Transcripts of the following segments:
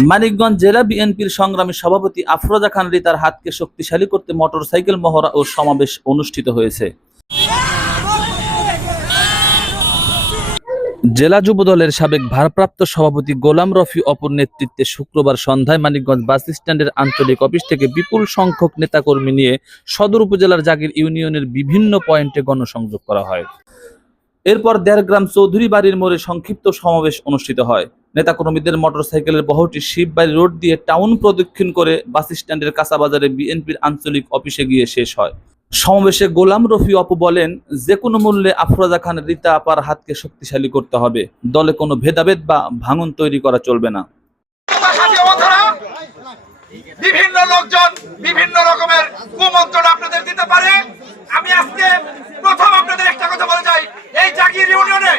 মানিকগঞ্জ জেলা বিএনপির সংগ্রামী সভাপতি আফরোজা খান রিতার হাতকে শক্তিশালী করতে মোটরসাইকেল মহড়া ও সমাবেশ অনুষ্ঠিত হয়েছে। জেলা যুবদলের সাবেক ভারপ্রাপ্ত সভাপতি গোলাম রফি অপর নেতৃত্বে শুক্রবার সন্ধ্যায় মানিকগঞ্জ বাস স্ট্যান্ডের আঞ্চলিক অফিস থেকে বিপুল সংখ্যক নেতাকর্মী নিয়ে সদর উপজেলার জাগির ইউনিয়নের বিভিন্ন পয়েন্টে গণসংযোগ করা হয়। এরপর দেড়গ্রাম চৌধুরী বাড়ির মোড়ে সংক্ষিপ্ত সমাবেশ অনুষ্ঠিত হয়। নেতাকর্মীদের মোটরসাইকেলের বহরটি শিববাড়ি রোড দিয়ে টাউন প্রদক্ষিণ করে বাস স্ট্যান্ডের কাঁচাবাজারে বিএনপির আঞ্চলিক অফিসে গিয়ে শেষ হয়। সমাবেশে গোলাম রফি অপু বলেন, যে কোনো মূল্যে আফরোজা খান, রীতা আপার হাতকে শক্তিশালী করতে হবে। দলে কোনো ভেদাভেদ বা ভাঙন তৈরি করা চলবে না। বিভিন্ন লোকজন বিভিন্ন রকমের কুমন্ত্রণ আপনাদের দিতে পারে আমি আজকে প্রথম আপনাদের একটা কথা বলে যাই এই জাগির ইউনিয়নে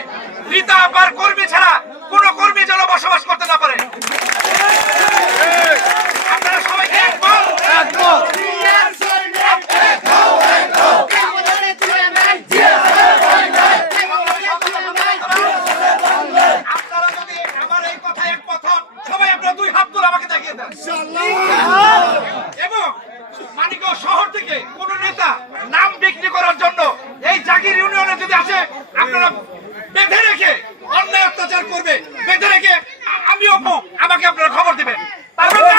রীতা আপার কর্মী ছাড়া কোনো কর্মী যেন বসবাস করতে না পারে আপনারা সবাইকে একমত আপনারা যদি আমার এই কথায় একমত হন সবাই আপনারা দুই হাত তুলে আমাকে দেখিয়ে দেন এবং মানিকগঞ্জ শহর থেকে কোন নেতা নাম বিক্রি করার জন্য এই জাগির ইউনিয়নে যদি আসে, আপনারা বেঁধে রেখে অন্যায় অত্যাচার করবে। বেঁধে রেখে আমি আমাকে আপনারা খবর দিবেন পারবেন না?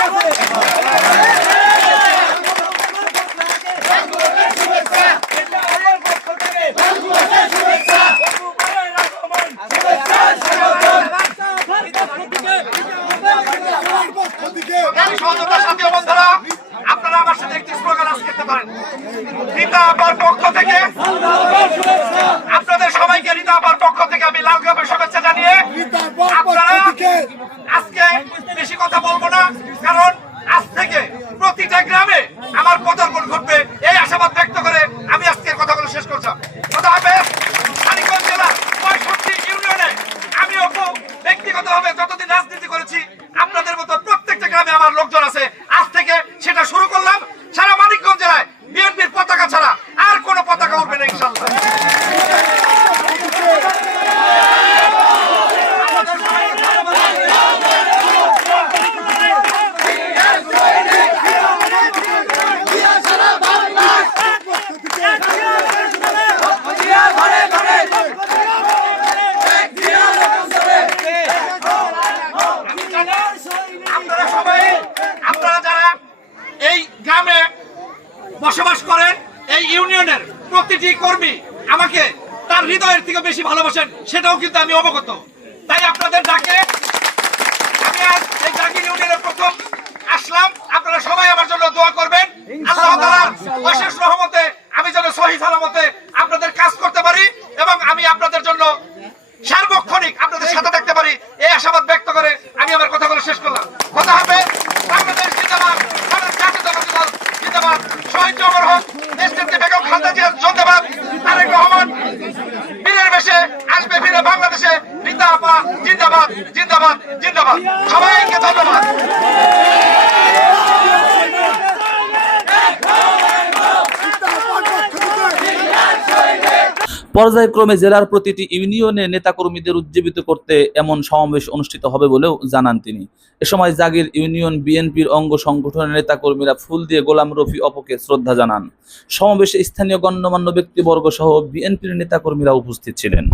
আমি সহযোগিতার সাথে বন্ধুরা আপনারা আমার সাথে একটি স্লোগান আজ করতে পারেন রীতা আপার পক্ষ থেকে আপনাদের সবাইকে রীতা আপার পক্ষ থেকে আমি লাল গ্রামের শুভেচ্ছা জানিয়ে আপনারা আজকে বেশি কথা বলব না কারণ আজ থেকে প্রতিটা গ্রামে আমার পদার্পণ ঘটবে এই আশাবাদ ব্যক্ত করে আমি আজকের কথাগুলো শেষ করলাম কথা হবে মানিকগঞ্জ জেলার পঁয়ষট্টি ইউনিয়নে আমি অপু ব্যক্তিগতভাবে যতদিন রাজনীতি করেছি আপনাদের মতো প্রত্যেকটা গ্রামে আমার লোকজন আছে আজ থেকে সেটা শুরু করলাম সারা মানিকগঞ্জ জেলায় বিএনপির পতাকা ছাড়া আর কোনো পতাকা উঠবে না ইনশাল্লাহ আমি জানি আপনারা যারা এই গ্রামে বসবাস করেন এই ইউনিয়নের প্রতিটি কর্মী আমাকে তার হৃদয়ের থেকে বেশি ভালোবাসেন, সেটাও কিন্তু আমি অবগত। তাই আপনাদের ডাকে আমি আজ এই জাগির ইউনিয়নের প্রথম আসলাম। আপনারা সবাই আমার জন্য দোয়া করবেন। আল্লাহ অশেষ রহমতে আমি যেন সহি সালামতে আপনাদের কাজ করতে পারি এবং আমি আপনাদের আপা জিন্দাবাদ জিন্দাবাদ জিন্দাবাদ। সবাইকে ধন্যবাদ। পর্যায়ক্রমে জেলার প্রতিটি ইউনিয়নে নেতাকর্মীদের উজ্জীবিত করতে এমন সমাবেশ অনুষ্ঠিত হবে বলেও জানান তিনি। এ সময় জাগির ইউনিয়ন বিএনপির অঙ্গ সংগঠনের নেতাকর্মীরা ফুল দিয়ে গোলাম রফি অপকে শ্রদ্ধা জানান। সমাবেশে স্থানীয় গণ্যমান্য ব্যক্তিবর্গ সহ বিএনপির নেতাকর্মীরা উপস্থিত ছিলেন।